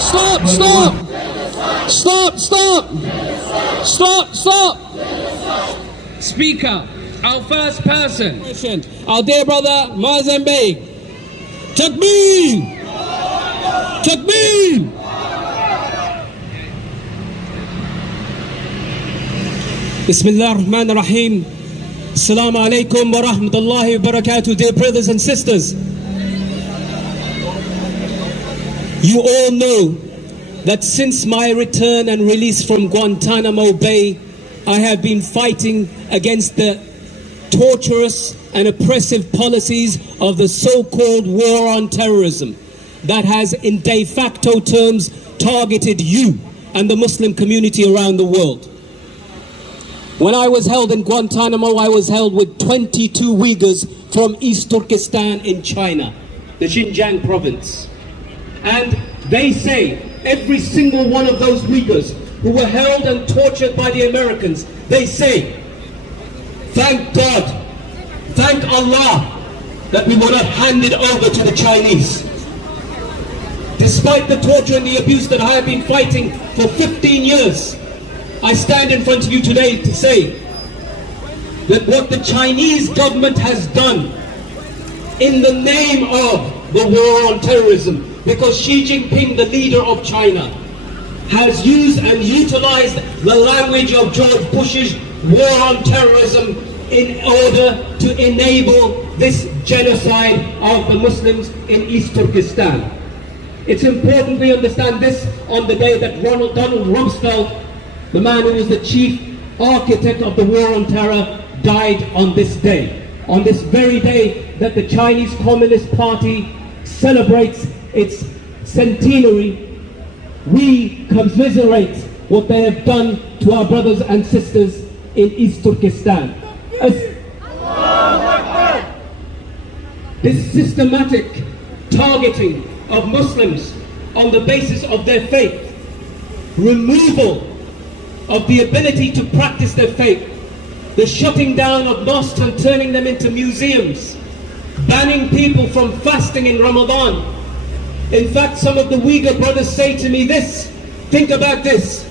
Stop, stop! Stop, stop! Stop, stop! Speaker, our first person, our dear brother Mazen Bey. Takbir! Takbir! Bismillah ar-Rahman ar-Rahim. Assalamu alaikum wa rahmatullahi wa barakatuh, dear brothers and sisters. You all know that since my return and release from Guantanamo Bay, I have been fighting against the torturous and oppressive policies of the so-called war on terrorism that has in de facto terms targeted you and the Muslim community around the world. When I was held in Guantanamo, I was held with 22 Uyghurs from East Turkestan in China, the Xinjiang province. And they say, every single one of those Uyghurs who were held and tortured by the Americans, they say, thank God, thank Allah that we were not handed over to the Chinese. Despite the torture and the abuse that I have been fighting for 15 years, I stand in front of you today to say that what the Chinese government has done in the name of the war on terrorism, because Xi Jinping, the leader of China, has used and utilized the language of George Bush's war on terrorism in order to enable this genocide of the Muslims in East Turkestan. It's important we understand this on the day that Donald Rumsfeld, the man who was the chief architect of the war on terror, died on this day. On this very day that the Chinese Communist Party celebrates its centenary, we commiserate what they have done to our brothers and sisters in East Turkestan. This systematic targeting of Muslims on the basis of their faith, removal of the ability to practice their faith, the shutting down of mosques and turning them into museums, banning people from fasting in Ramadan. In fact, some of the Uyghur brothers say to me this, think about this.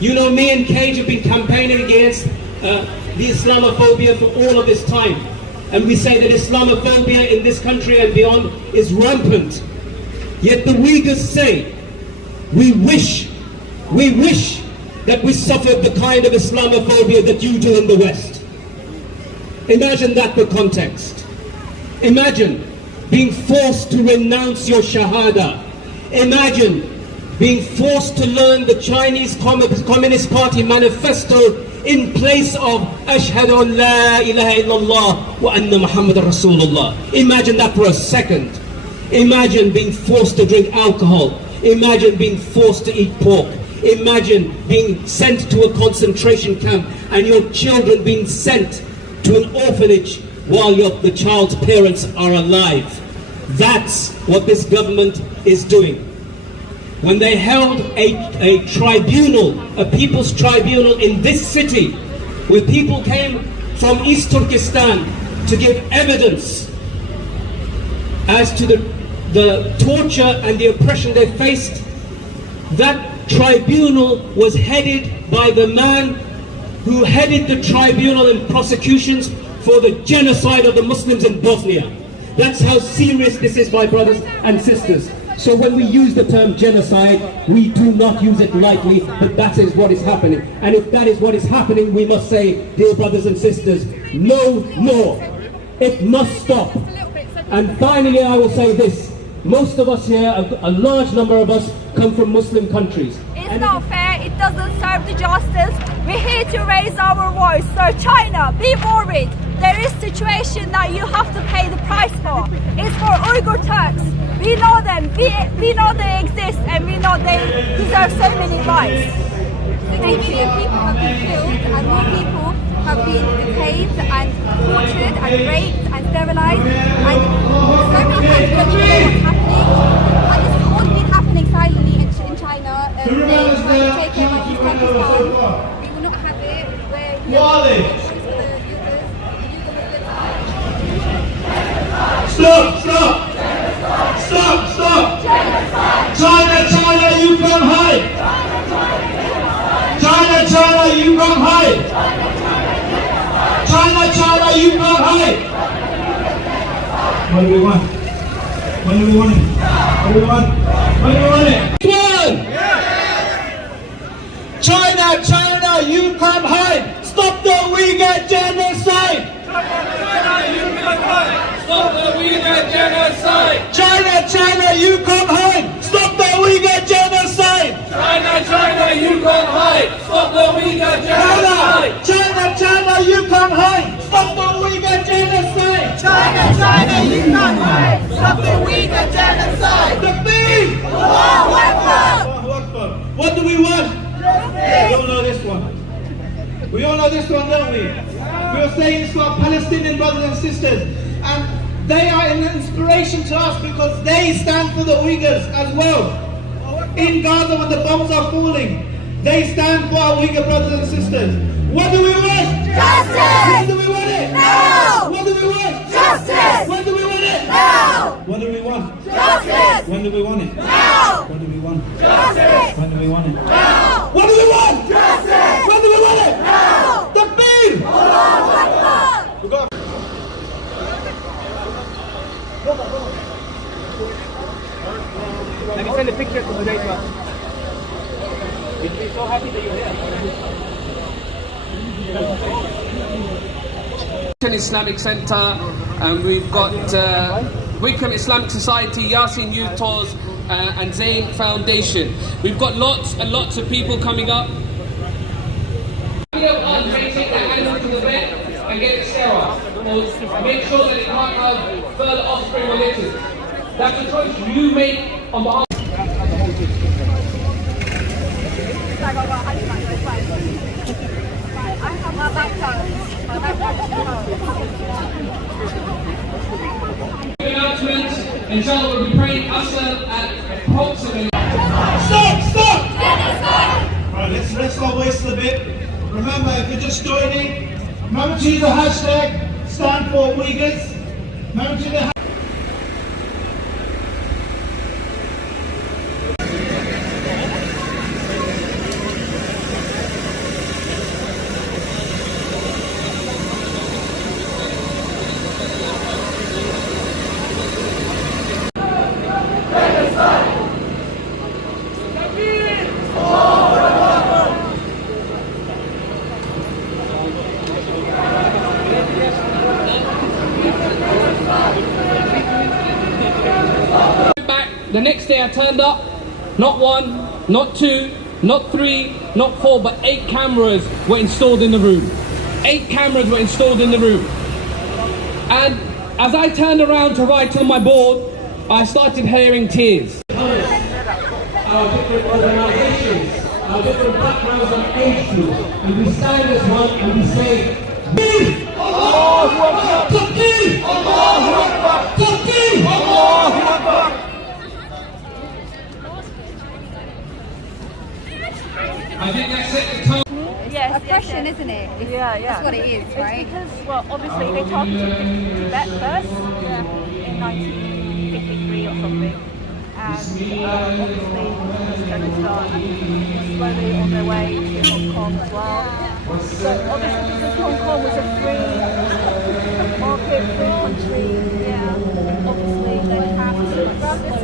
You know, me and Cage have been campaigning against the Islamophobia for all of this time. And we say that Islamophobia in this country and beyond is rampant. Yet the Uyghurs say, we wish that we suffered the kind of Islamophobia that you do in the West. Imagine that the context. Imagine being forced to renounce your Shahada. Imagine being forced to learn the Chinese Communist Party manifesto in place of Ashhadu an la ilaha illallah wa anna Muhammadan Rasulullah. Imagine that for a second. Imagine being forced to drink alcohol. Imagine being forced to eat pork. Imagine being sent to a concentration camp and your children being sent to an orphanage while the child's parents are alive. That's what this government is doing. When they held a tribunal, a people's tribunal in this city, where people came from East Turkestan to give evidence as to the torture and the oppression they faced, that tribunal was headed by the man who headed the tribunal in prosecutions for the genocide of the Muslims in Bosnia. That's how serious this is, my brothers and sisters. So when we use the term genocide, we do not use it lightly, but that is what is happening. And if that is what is happening, we must say, dear brothers and sisters, no more. It must stop. And finally, I will say this. Most of us here, a large number of us, come from Muslim countries. It's not fair, it doesn't serve the justice. We're here to raise our voice. So China, be worried. There is a situation that you have to pay the price for. It's for Uyghur Turks. We know them, we know they exist, and we know they deserve so many lives. 60 million people have been killed and more people have been detained and tortured and raped and sterilized, and so many things that we know what's happening, and this has all been happening silently in China. They try to take over East Pakistan. We will not have it where we have issues with the Uyghurs. Stop! Stop! Stop! Stop! What do we want? What do we want? What do we want? What do we want it? One! China, China, you come hide! Stop the Uyghur genocide! Stop the Uyghur genocide! China, China, you come hide! Stop the Uyghur genocide! China, China, you come hide! Stop the Uyghur genocide! China, China, you come hide! Stop the Uyghur genocide! China, China, you can't hide! Stop the Uyghur genocide! The beef! Allahu Akbar! Allahu Akbar. What do we want? We all know this one. We all know this one, don't we? We are saying it's for our Palestinian brothers and sisters. And they are an inspiration to us because they stand for the Uyghurs as well. In Gaza when the bombs are falling, they stand for our Uyghur brothers and sisters. What do we want? Justice! When do we want it? Now! What do we want? Justice! When do we want it? Now! What do we want? Justice! When do we want it? Now! What do we want? Justice! When do we want it? Now! What do we want? Justice! When do we want it? Now! The beef! Allahu Akbar! We got. Let me send a picture to today to us. We're so happy that you're here. Islamic Center, and we've got Wickham Islamic Society, Yasin Youth Tours, and Zain Foundation. We've got lots and lots of people coming up. Take their animal to the vet and get it sterile, or make sure that it can't have further offspring or litters. That's a choice you make on behalf. Announcements, inshallah we'll be praying Asr at approximately. Stop! Right, let's not waste a bit. Remember, if you're just joining, remember to use the hashtag stand for Uyghurs. Remember to the The next day I turned up, not one, not two, not three, not four, but 8 cameras were installed in the room. 8 cameras were installed in the room. And as I turned around to write on my board, I started hearing tears. Our different organizations, our different backgrounds and age groups, and we stand as one and we say, Takbir! Allahu Akbar! Takbir! Allahu Akbar! Takbir! Allahu Akbar! I think that's it. Yes, oppression, isn't it? That's what it is, right? It's because, well, obviously they targeted Tibet first in 1953 or something, and obviously Uzbekistan was slowly on their way to Hong Kong as well. So obviously because Hong Kong was a free market, free country, obviously they have to grab this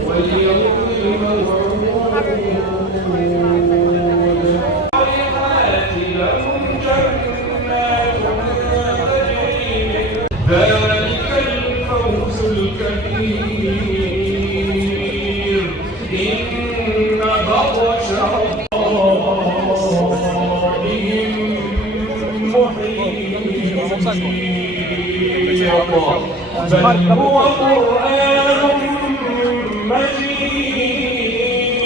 ذلك الفوز الكبير إن بطش ربهم محيط بل هو قرآن مجيد